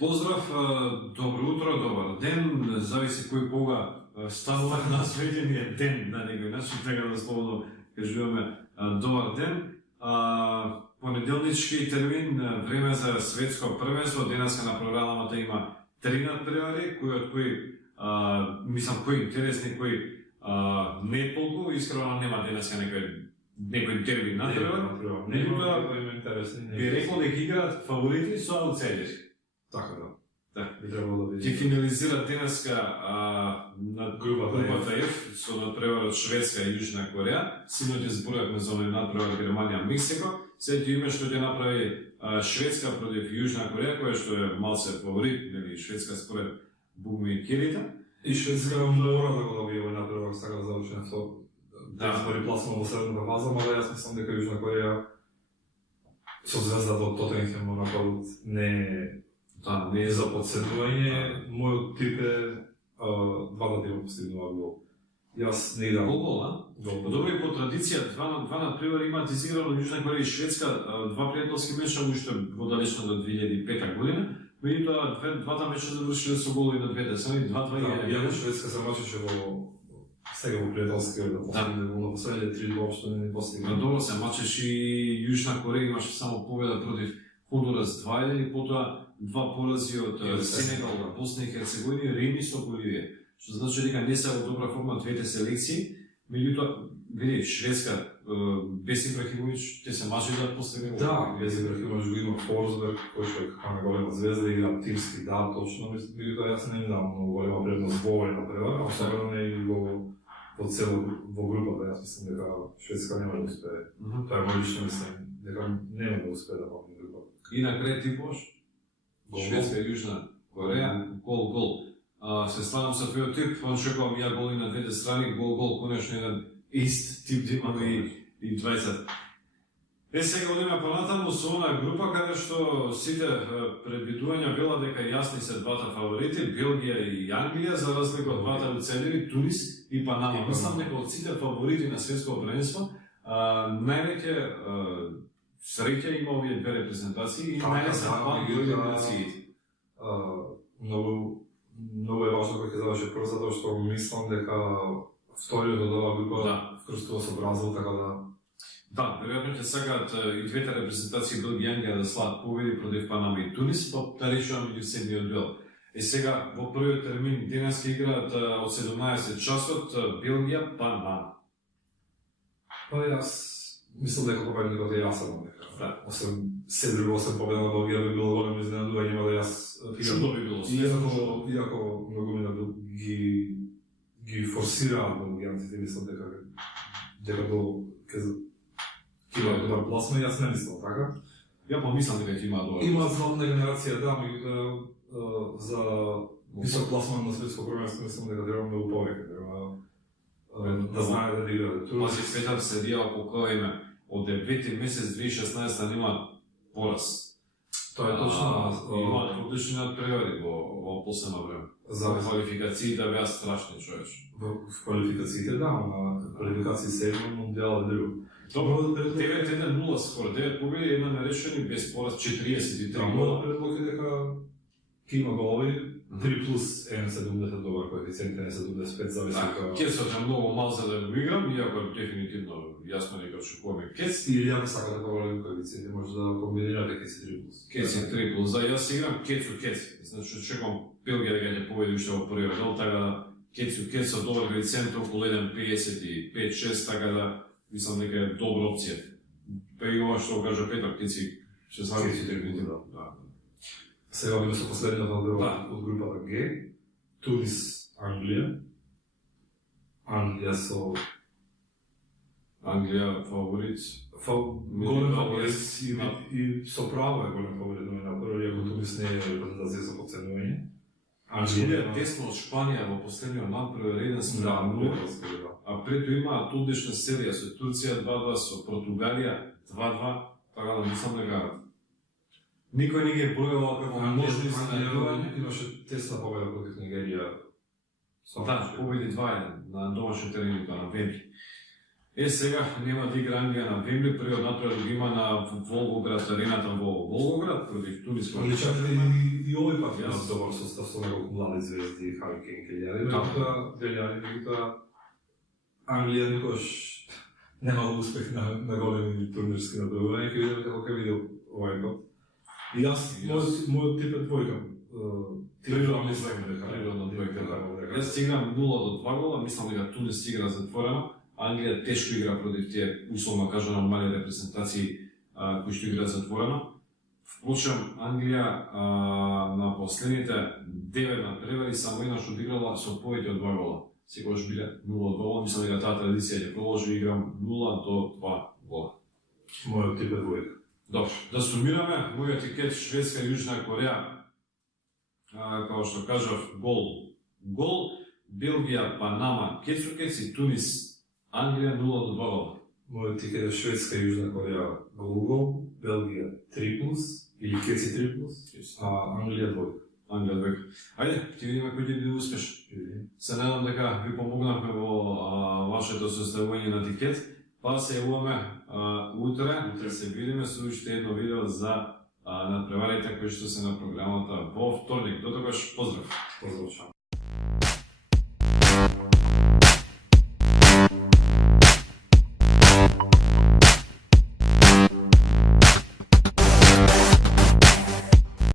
Поздрав, добро утро, добар ден, зависи кој кога станува на сведениот ден на некој начин, така да слободно кажуваме добар ден. Понеделнички термин, време за светско првенство, денеска на програмата има 3 надпревари, кои мислам кои интересни, кои не толку, искрено нема денеска некој дерби надпревар. Нема интересни. Би рекол дека играат фаворити со аутсайдери. Така да. Да. Би требало да Ќе финализира денеска на групата F со надпреварот Шведска и Јужна Кореја. Синоќ зборувавме за оној надпревар Германија Мексико. Сеќа име што ќе направи Шведска против Јужна Кореја, која што е малце фаворит, нели Шведска според букмекерите. И Шведска мора да го добие овој надпревар сега да заврши со избори пласмано во следната фаза, мада јас мислам дека Јужна Кореја со звездата од Тоттенхем во нападот не е за подседнување. Мојот тип е двата тима постигнува гол. Јас не идам гол, а? Добро и по традиција, два надпревари имаат изиграно Јужна Кореја и Шведска, два пријателски меча уште во далечно до 2005 година. Меѓутоа двата меча завршиле со голови на двете страни, 2-2 и 1. Шведска се мачеше сега во пријателски во последните 3 воопшто не постигна. Добро се мачеше и Јужна Кореја имаше само победа против Хондурас 2-1 и потоа два порази од Сенегал, Босна и Херцеговина и реми со Боливија. Што значи дека не се во добра форма двете селекции, меѓутоа види Шведска без Ибрахимовиќ те се мачи да постигне. Да, без Ибрахимовиќ го има Форсберг, кој што е како голема звезда, игра тимски, да, точно, меѓутоа јас не имам многу голема предност во овој надпревар, особено не и во цело во групата, јас мислам дека Шведска нема да успее. Тоа е мој лично мислење, дека нема да успее да помни групата. И на крај типош Шведска и Јужна Кореја, гол. Се слагам со твојот тип, очекувам ја голи на двете страни, гол, конечно еден ист тип да имаме и двајцата. Сега одиме понатаму со онаа група каде што сите предвидувања велат дека јасни се двата фаворити, Белгија и Англија, за разлика од двата аутсайдери, Тунис и Панама. Мислам дека од сите фаворити на светско првенство, највеќе среќа има овие две репрезентации и најде се два други нациите. Многу е важно кој ќе заврши прв, затоа што мислам дека вториот од оваа група вкрстува со Бразил, така да... Да, веројатно ќе сакаат и двете репрезентации Белгија и Англија да слаат победи против Панама и Тунис, па да решуваме меѓу седмиот дуел. Сега, во првиот термин, денес ќе играат од 17 часот Белгија, Панама. Па јас мислам дека победникот е јасен, дека 7-8 победа на Белгија би било големо изненадување, но да јас чудо би било. Иако многумина ги форсираат белгијанците, мислам дека ќе има добар пласман, јас не мислам така. Ја помислам дека ќе има добар. Има златна генерација, да, за висок пласман на светско првенство мислам дека треба многу повеќе, да знае да играат. Пази Петар седија околу кој име од 9 месец 2016 нема пораз. Тоа е точно. Имаат одлични надпревари во последно време. За квалификациите беа страшни, човече. В квалификациите да, на квалификации се едно, мундијал е друго. Добро, 9-1-0 скоро, 9 победи, една нерешени без пораз 43 гола. Предлог е дека ќе има голови 3 плюс 1,70 добар коефициент, 1,75 зависи од... Кецот е многу мал за да го играм, иако дефинитивно јасно дека очекуваме кец. Или ако сакате да големи коефициент, може да комбинирате кец и 3 плюс. Кец и 3 плюс, да јас играм кец у кец. Значи очекувам Белгија дека ќе победи уште во првиот дел, така да кец у кец со добар коефициент околу 1,55-6, така да мислам дека е добра опција. Па и ова што кажа Петар, кец и ќе свари дефинитивно. Сега одиме со последниот одбор од групата Г. Тунис, Англија. Англија со... Англија фаворит. Голем фаворит и со право е голем фаворит на првиот, иако Тунис не е репрезентација за подценување. Англија тесно од Шпанија во последниот надпревар 1-0, а прето имаат одлична серија со Турција 2-2, со Португалија 2-2, така да мислам дека никој не ги е бројал како можни изненадување. Имаше тесна победа против Нигерија. Да, победи 2-1 на домашен терен на Вембли. Сега нема да игра Англија на Вембли, првиот натпред го има на Волгоград арената во Волгоград против Тунис. Англичаните и овој пат имаат добар состав со неколку млади звезди, Хари Кейн, Келјари, меѓутоа Делјари, меѓутоа Англија никош немала успех на големи турнирски надобивања, ќе видиме како ќе види овај пат. И јас, мојот тип е двојка. Природна двојка. Јас играм 0-2 гола, мислам дека Тунис игра затворено. Англија тешко игра против тие, условно кажано, мали репрезентации кои што играат затворено. Впрочем, Англија на последните 9 надпревари само еднаш одиграла со повеќе од 2 гола. Секогаш биле 0-2 гола, мислам дека таа традиција ќе продолжи, играм 0-2 гола. Мојот тип е двојка. Добро, да сумираме, мојот тикет Шведска и Јужна Кореја, како што кажав, гол, Белгија, Панама, кец и Тунис, Англија 0-2 гола. Мојот тикет е Шведска и Јужна Кореја гол, Белгија 3+, или кеци 3+, а Англија 2. Англија 2. Ајде, ќе видиме кој ќе биде успешен. Се надам дека ви помогнавме во вашето составување на тикет, па се јавуваме утре се видиме со уште едно видео за надпреварите кои што се на програмата во вторник. До тогаш, поздрав! Поздрав!